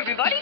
everybody.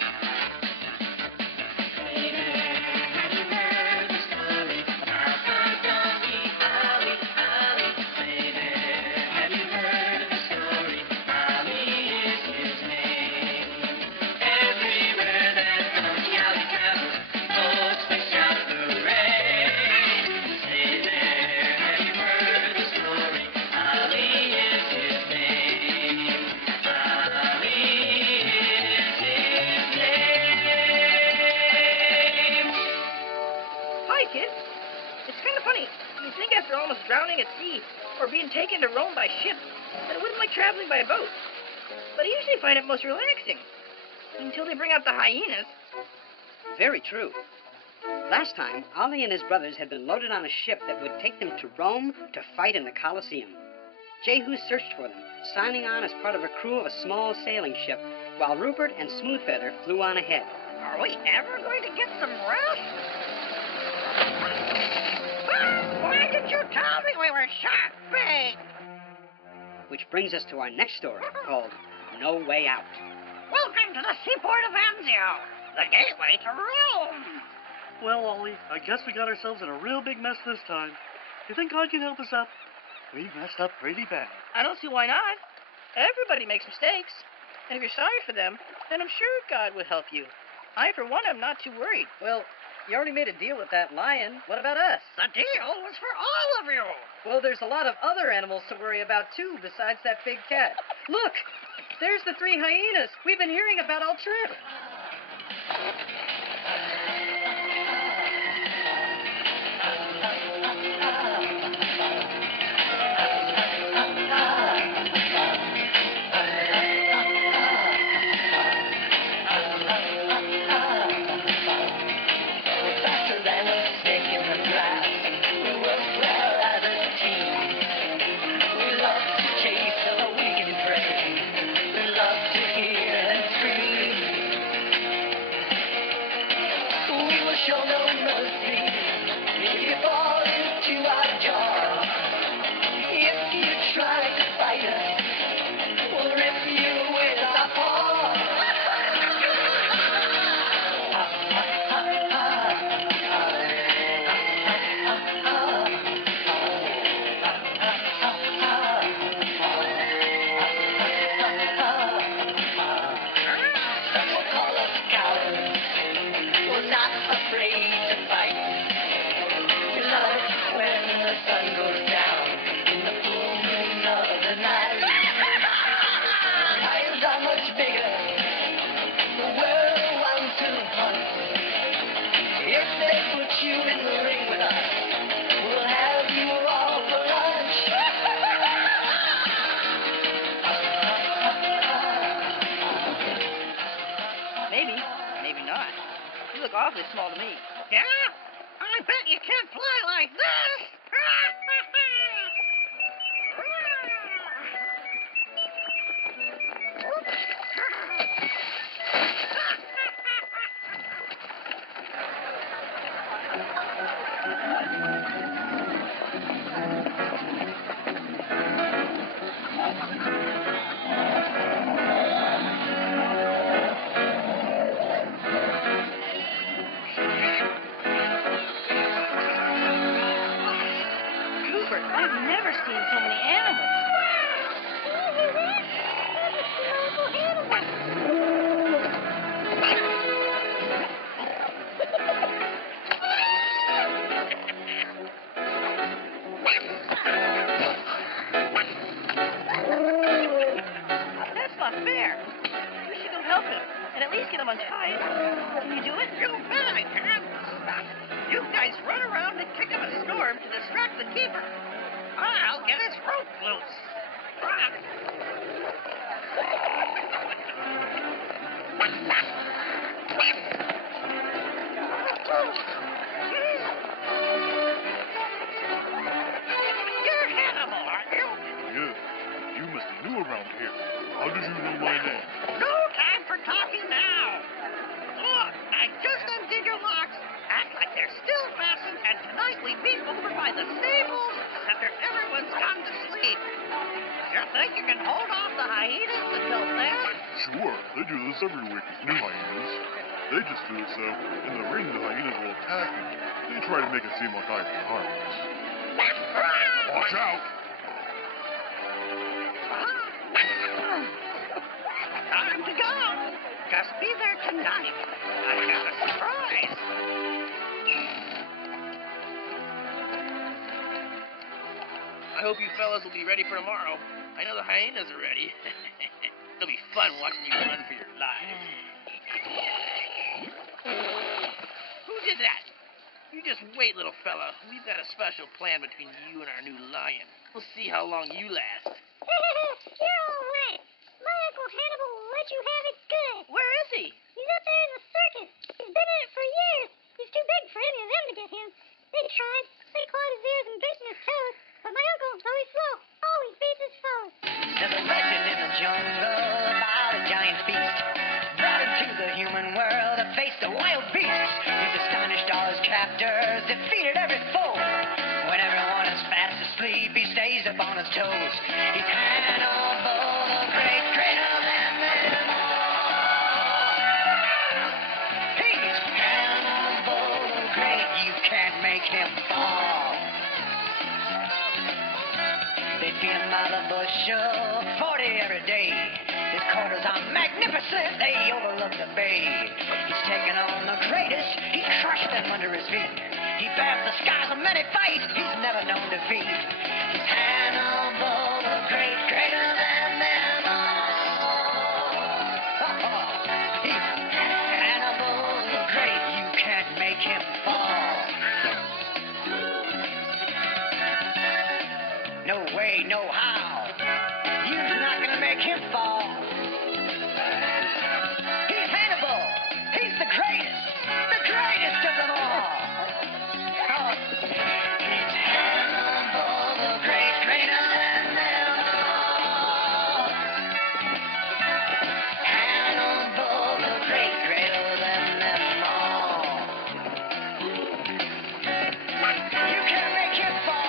Almost drowning at sea or being taken to Rome by ship, and I wouldn't like traveling by boat. But I usually find it most relaxing until they bring out the hyenas. Very true. Last time, Ollie and his brothers had been loaded on a ship that would take them to Rome to fight in the Colosseum. Jehu searched for them, signing on as part of a crew of a small sailing ship, while Rupert and Smoothfeather flew on ahead. Are we ever going to get some rest? Why did you tell me we were shark bait? Which brings us to our next story, called No Way Out. Welcome to the seaport of Anzio, the gateway to Rome. Well, Ollie, I guess we got ourselves in a real big mess this time. You think God can help us up? We messed up pretty bad. I don't see why not. Everybody makes mistakes. And if you're sorry for them, then I'm sure God will help you. I, for one, am not too worried. Well, you already made a deal with that lion. What about us? The deal was for all of you. Well, there's a lot of other animals to worry about, too, besides that big cat. Look! There's the 3 hyenas we've been hearing about all trip. You look awfully small to me. Yeah? I bet you can't fly like this! I've never seen so many animals. That's not fair. We should go help him and at least get him untied. Can you do it? You bet I can. You guys run around and kick up a storm to distract the keeper. I'll get his rope loose. You're Hannibal, aren't you? Yeah. You must be new around here. How did you know my name? No time for talking now. Look, I just undid your locks. Act like they're still fastened, and tonight we beat over by the stables after everyone everyone's gone to sleep. You think you can hold off the hyenas until then? Sure, they do this every week with new hyenas. They just do it so in the ring the hyenas will attack me. They try to make it seem like I have harmless. Watch out! Time to go. Just be there tonight. I have a surprise. I hope you fellas will be ready for tomorrow. I know the hyenas are ready. It'll be fun watching you run for your lives. Who did that? You just wait, little fella. We've got a special plan between you and our new lion. We'll see how long you last. You're all right. My Uncle Hannibal will let you have it good. Where is he? He's up there in the circus. He's been in it for years. He's too big for any of them to get him. They tried. They clawed his ears and bitten his toes. But my uncle, though he's slow, always beats his foes. There's a legend in the jungle about a giant beast brought into the human world to face the wild beasts. He's astonished all his captors, defeated every foe. When everyone is fast asleep, he stays up on his toes. He's Hannibal, the great, greater than them all. He's Hannibal, the great, you can't make him fall. They feed him by the bushel, 40 every day. His quarters are magnificent, they overlook the bay. He's taken on the greatest, he crushed them under his feet. He bears the scars of many fights, he's never known defeat. He's Hannibal the great, greater than them all. He's Hannibal the great, you can't make him fall. No way, no how. You're not gonna make him fall. He's Hannibal. He's the greatest of them all. Oh, he's Hannibal, the great, greater than them all. Hannibal, the great, greater than them all. You can't make him fall.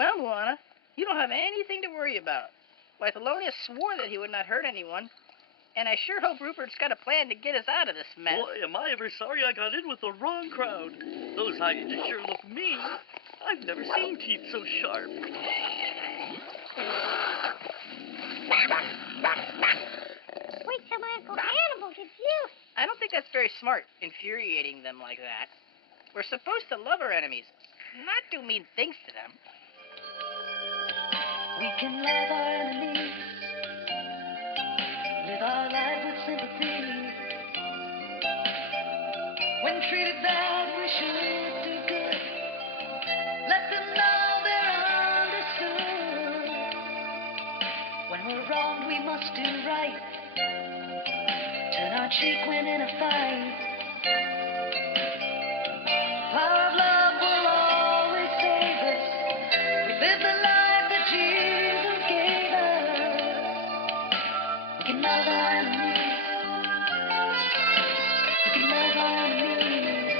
Well, Luana, you don't have anything to worry about. Why, Thelonious swore that he would not hurt anyone. And I sure hope Rupert's got a plan to get us out of this mess. Boy, am I ever sorry I got in with the wrong crowd. Those hyenas sure look mean. I've never seen teeth so sharp. Wait till my Uncle Hannibal gets you. I don't think that's very smart, infuriating them like that. We're supposed to love our enemies, not do mean things to them. We can love our enemies, live our lives with sympathy. When treated bad, we should do good. Let them know they're understood. When we're wronged, we must do right. Turn our cheek when in a fight. Power of love will always save us. We live the life that Jesus gave us. We can love our enemies. We can love our enemies.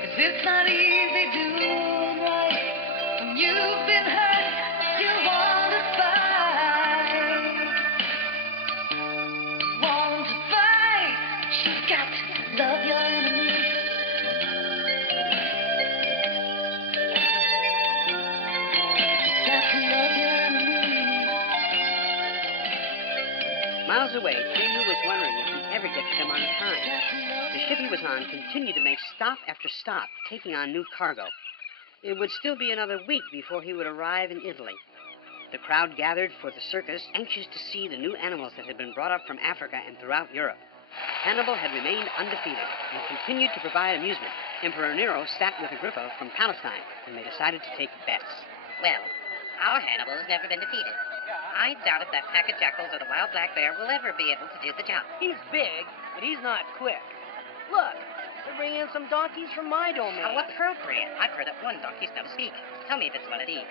'Cause it's not easy doing right. When you've been hurt, you want to fight. Want to fight. You've got to love your enemies. Miles away, Jehu was wondering if he'd ever get to them on time. The ship he was on continued to make stop after stop, taking on new cargo. it would still be another week before he would arrive in Italy. The crowd gathered for the circus, anxious to see the new animals that had been brought up from Africa and throughout Europe. Hannibal had remained undefeated and continued to provide amusement. Emperor Nero sat with Agrippa from Palestine, and they decided to take bets. Well, our Hannibal has never been defeated. I doubt if that pack of jackals or the wild black bear will ever be able to do the job. He's big, but he's not quick. Look, they're bringing in some donkeys from my domain. How appropriate. I've heard that one donkey's known to speak. Tell me if it's one of these.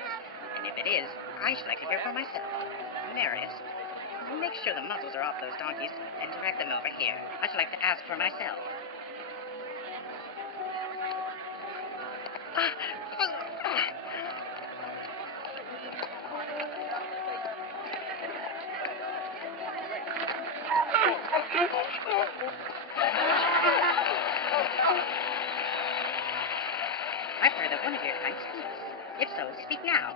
And if it is, I should like to hear for myself. Marius, make sure the muzzles are off those donkeys and direct them over here. I should like to ask for myself. I've heard that one of your kind speaks. If so, speak now,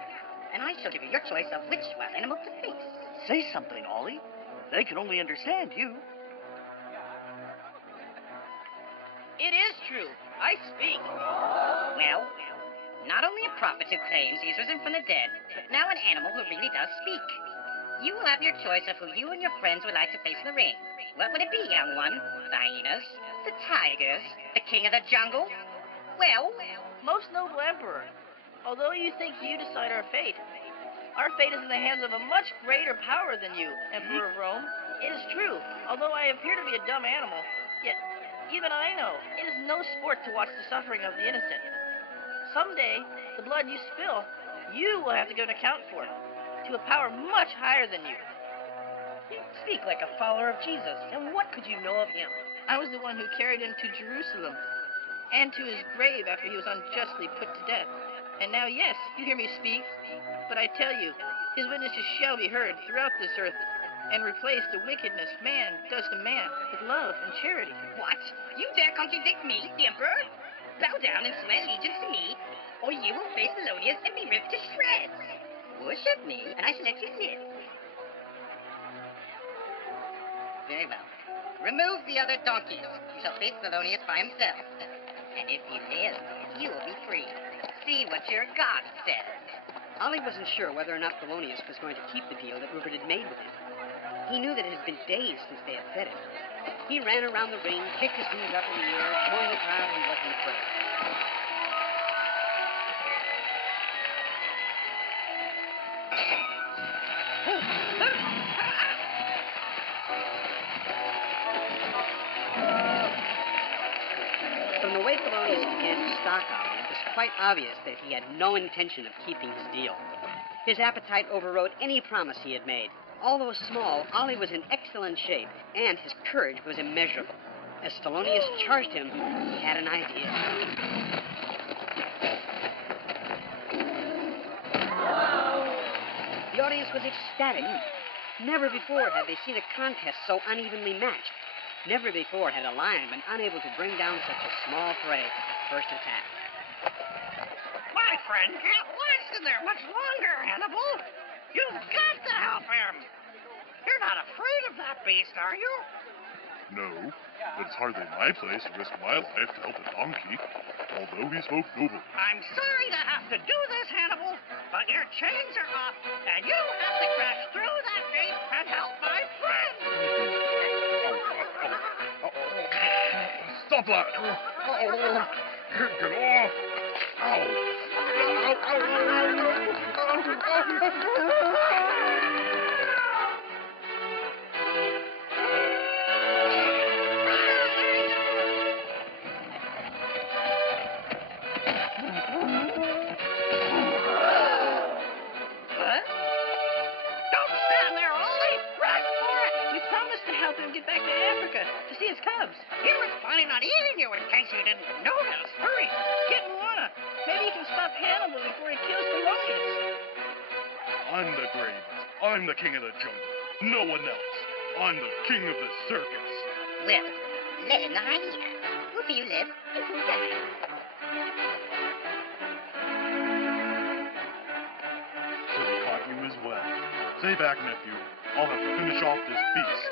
and I shall give you your choice of which wild animal to face. Say something, Ollie. They can only understand you. It is true. I speak. Well, not only a prophet who claims he's risen from the dead, but now an animal who really does speak. You will have your choice of who you and your friends would like to face in the ring. What would it be, young one? The hyenas? The tigers? The king of the jungle? Well, Most noble emperor, although you think you decide our fate is in the hands of a much greater power than you, Emperor of Rome. It is true, although I appear to be a dumb animal, yet even I know it is no sport to watch the suffering of the innocent. Someday, the blood you spill, you will have to give an account for to a power much higher than you. You speak like a follower of Jesus, and what could you know of him? I was the one who carried him to Jerusalem and to his grave after he was unjustly put to death. And now, yes, you hear me speak, but I tell you, his witnesses shall be heard throughout this earth and replace the wickedness man does to man with love and charity. what? You dare contradict me, the emperor? Bow down and swear allegiance to me, or you will face Polonius and be ripped to shreds. Worship me, and I shall let you live. Very well. Remove the other donkeys. You shall face Polonius by himself. And if he lives, you will be free. See what your God says. Ollie wasn't sure whether or not Polonius was going to keep the deal that Rupert had made with him. He knew that it had been days since they had fed him. He ran around the ring, kicked his hooves up in the air, showing the crowd he wasn't afraid. From the way Polonius began to stalk Ollie, it was quite obvious that he had no intention of keeping his deal. His appetite overrode any promise he had made. Although small, Ollie was in excellent shape, and his courage was immeasurable. As Polonius charged him, he had an idea. The audience was ecstatic. Never before had they seen a contest so unevenly matched. Never before had a lion been unable to bring down such a small prey at the first attack. My friend can't last in there much longer, Hannibal. You've got to help him. You're not afraid of that beast, are you? No, but it's hardly my place to risk my life to help a donkey, although he spoke noble. I'm sorry to have to do this, Hannibal, but your chains are off, and you have to crash through that gate and help my friend. Stop that! Get off! Don't stand there, Ollie. Run for it. We promised to help him get back to Africa to see his cubs. He was planning on eating you in case you didn't notice. Hurry. Get Moana. Maybe he can stop Hannibal before he kills Polonius. I'm the greatest. I'm the king of the jungle. No one else. I'm the king of the circus. Well, let him the hyena. Who for you live, and who die. So they caught you as well. Stay back, nephew. I'll have to finish off this beast.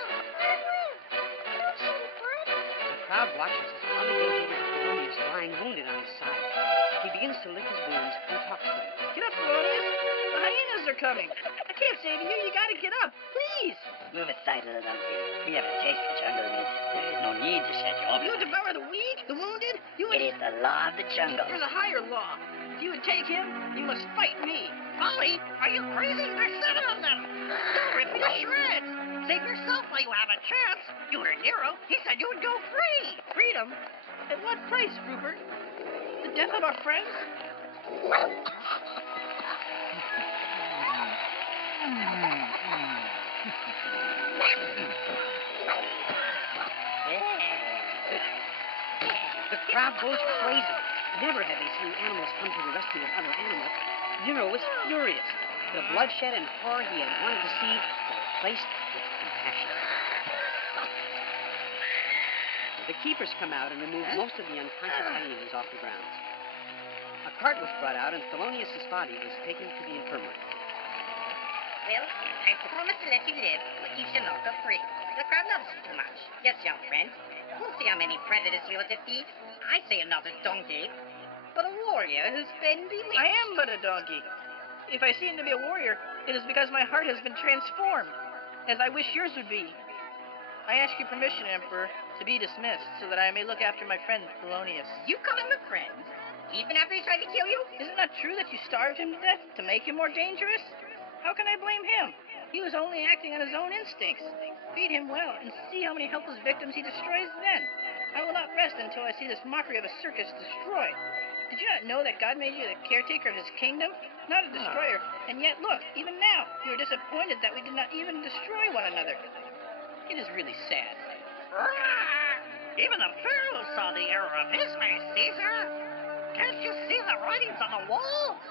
The crowd watches as Ollie goes over to Polonius lying wounded on his side. He begins to lick his wounds and talks to him. Get up, Thelonious. The hyenas are coming. I can't save you. You gotta get up. Please. Move aside, little donkey. We have a taste for jungle meat. There is no need to set you up. You devour the weak, the wounded. It is the law of the jungle. There's a higher law. If you would take him, you must fight me. Ollie, are you crazy? There's 7 of them. They'll rip you to shreds. Save yourself while you have a chance. You were Nero. He said you would go free. Freedom? At what price, Rupert? The death of our friends? The crowd goes crazy. Never had they seen animals come to the rescue of other animals. Nero was furious. The bloodshed and horror he had wanted to see were replaced with compassion. The keepers come out and remove most of the unconscious hyenas off the grounds. A cart was brought out, and Thelonious' body was taken to the infirmary. Well, I promise to let you live, but you shall not go free. The crowd loves you too much. Yes, young friend. We'll see how many predators you'll defeat. I say another donkey, but a warrior who's been bewitched. I am but a donkey. If I seem to be a warrior, it is because my heart has been transformed, as I wish yours would be. I ask your permission, Emperor, to be dismissed, so that I may look after my friend Thelonious. You call him a friend, even after he tried to kill you? Is it not true that you starved him to death to make him more dangerous? How can I blame him? He was only acting on his own instincts. Feed him well, and see how many helpless victims he destroys then. I will not rest until I see this mockery of a circus destroyed. Did you not know that God made you the caretaker of his kingdom? Not a destroyer. And yet, look, even now, you are disappointed that we did not even destroy one another. It is really sad. Even the Pharaoh saw the error of his ways, Caesar. Can't you see the writings on the wall?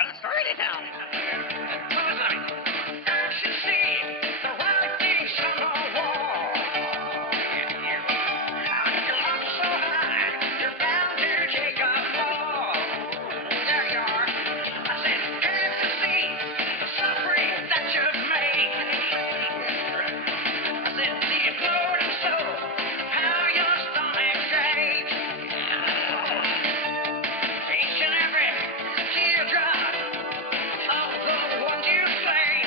Gonna story to tell. Can't you see the writings on the wall? You're up so high, you're bound to take a fall. There you are. I said, can't you see the suffering that you've made? I said, see you floating so, how your stomach shakes. Each and every teardrop of the ones you slain.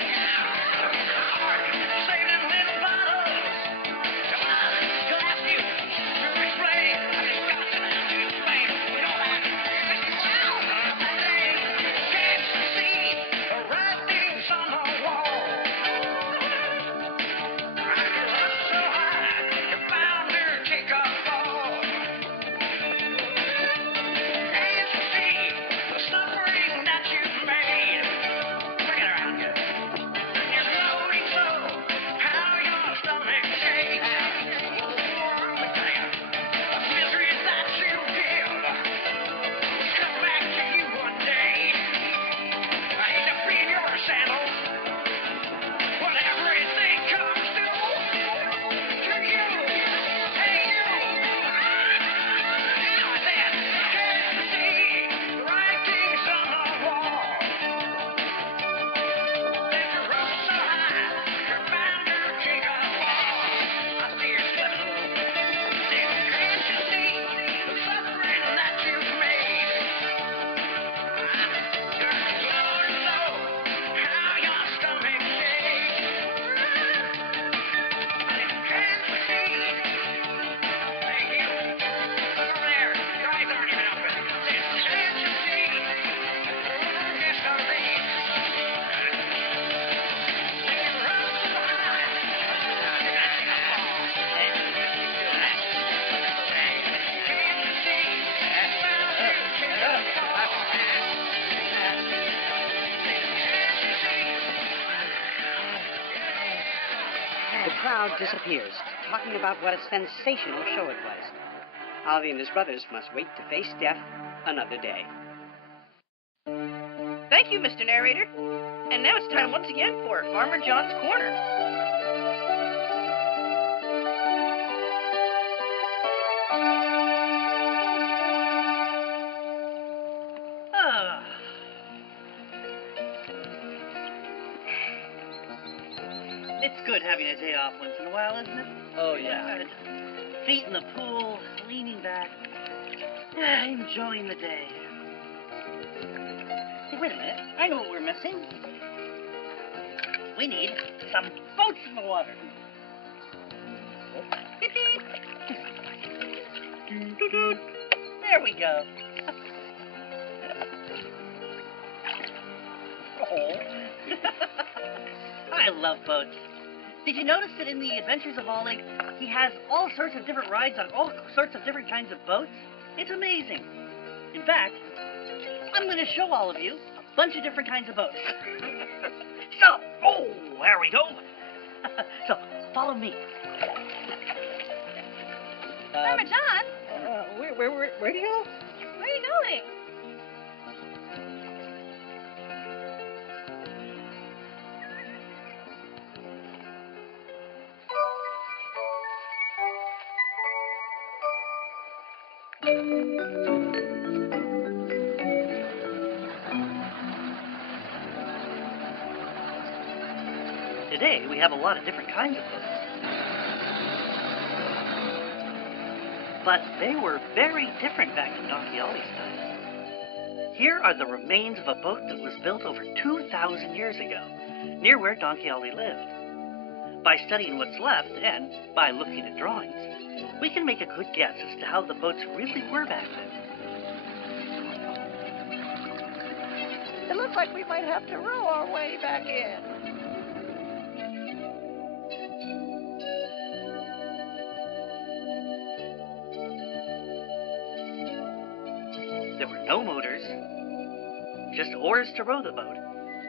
Saved in little bottles. Come on, you'll ask you to explain. I just got to explain. We don't have to. Can't you see the writings on the wall? You're up so high, you're bound to take a fall. Can't you see the suffering that you've made? Look at around you. You're floating so, how your stomach shakes. Let me tell you, the misery that you give will come back to you one day. I hate to be in your sandals when everything comes to you. Hey, you. I said, can't you see the writings on the wall? That you're up so high, you're bound to take a fall. I see you're slipping a little. Said, can't you see the suffering that you've made? You're floating low, how your stomach shakes. Can't you see? Hey, you. Look over there. Your eyes aren't even open. Said, can't you see? Yes, I read. You're up so high. You're gonna take a fall. Hey, can't you see? Bound to take a fall. Can't you see? The crowd disappears, talking about what a sensational show it was. Ollie and his brothers must wait to face death another day. Thank you, Mr. Narrator. And now it's time once again for Farmer John's Corner. Ah. It's good having a day off once in a while, isn't it? Oh, yeah. Feet in the pool, leaning back, enjoying the day. wait a minute. I know what we're missing. We need some boats in the water. Beep, beep. Doo-doo-doo. There we go. Oh. I love boats. Did you notice that in the Adventures of Ollie, he has all sorts of different rides on all sorts of different kinds of boats? It's amazing. In fact, I'm going to show all of you a bunch of different kinds of boats. There we go. So, follow me. Farmer John, Where do you go? where are you going? Today, we have a lot of different kinds of boats. But they were very different back in Donkey Ollie's time. Here are the remains of a boat that was built over 2,000 years ago, near where Donkey Ollie lived. By studying what's left, and by looking at drawings, we can make a good guess as to how the boats really were back then. It looks like we might have to row our way back in. There were no motors, just oars to row the boat,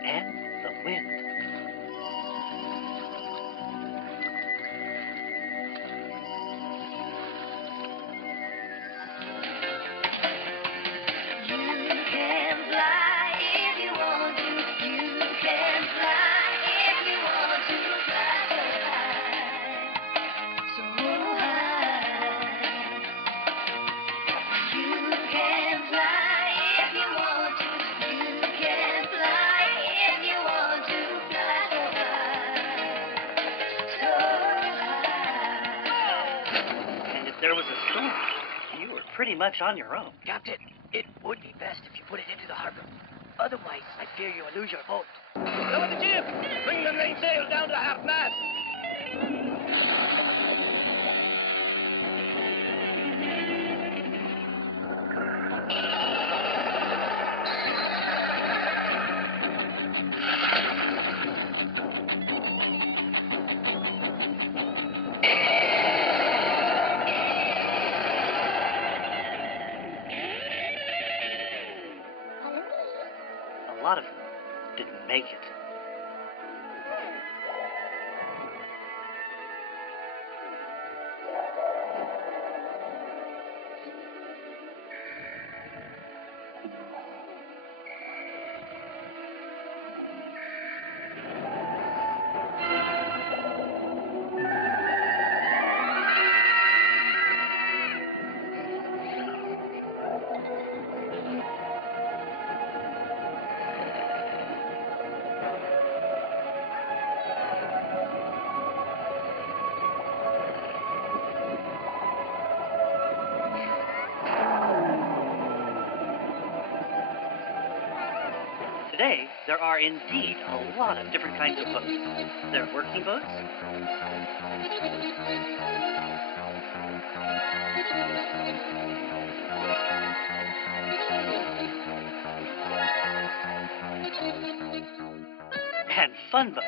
and the wind. There was a storm. You were pretty much on your own. Captain, it would be best if you put it into the harbor. Otherwise, I fear you'll lose your boat. Lower the jib! Bring the mainsail down to half mast! A lot of them didn't make it. Today, there are indeed a lot of different kinds of boats. There are working boats, and fun boats.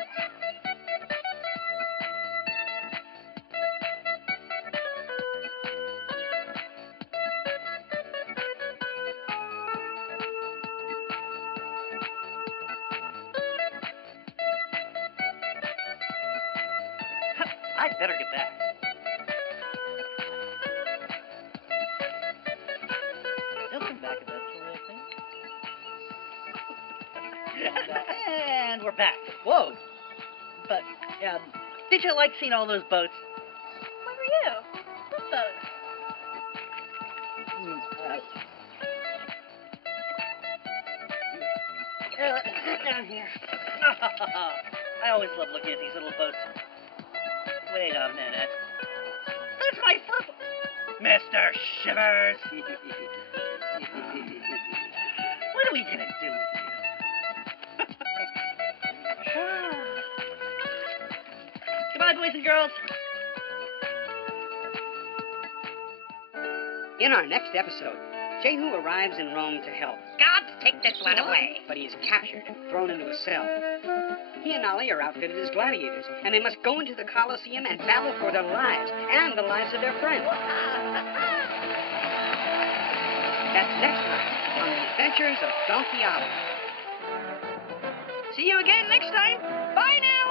I'd better get back. They'll come back eventually, I think. And we're back. Whoa. But, did you like seeing all those boats? Where were you? What boat? Down here. I always love looking at these little boats. Wait a minute. That's my foot. Mr. Shivers. What are we gonna do with you? boys and girls. In our next episode, Jehu arrives in Rome to help, God, take this one away. but he is captured and thrown into a cell. He and Ollie are outfitted as gladiators, and they must go into the Colosseum and battle for their lives and the lives of their friends. That's next time on the Adventures of Donkey Ollie. See you again next time. Bye now.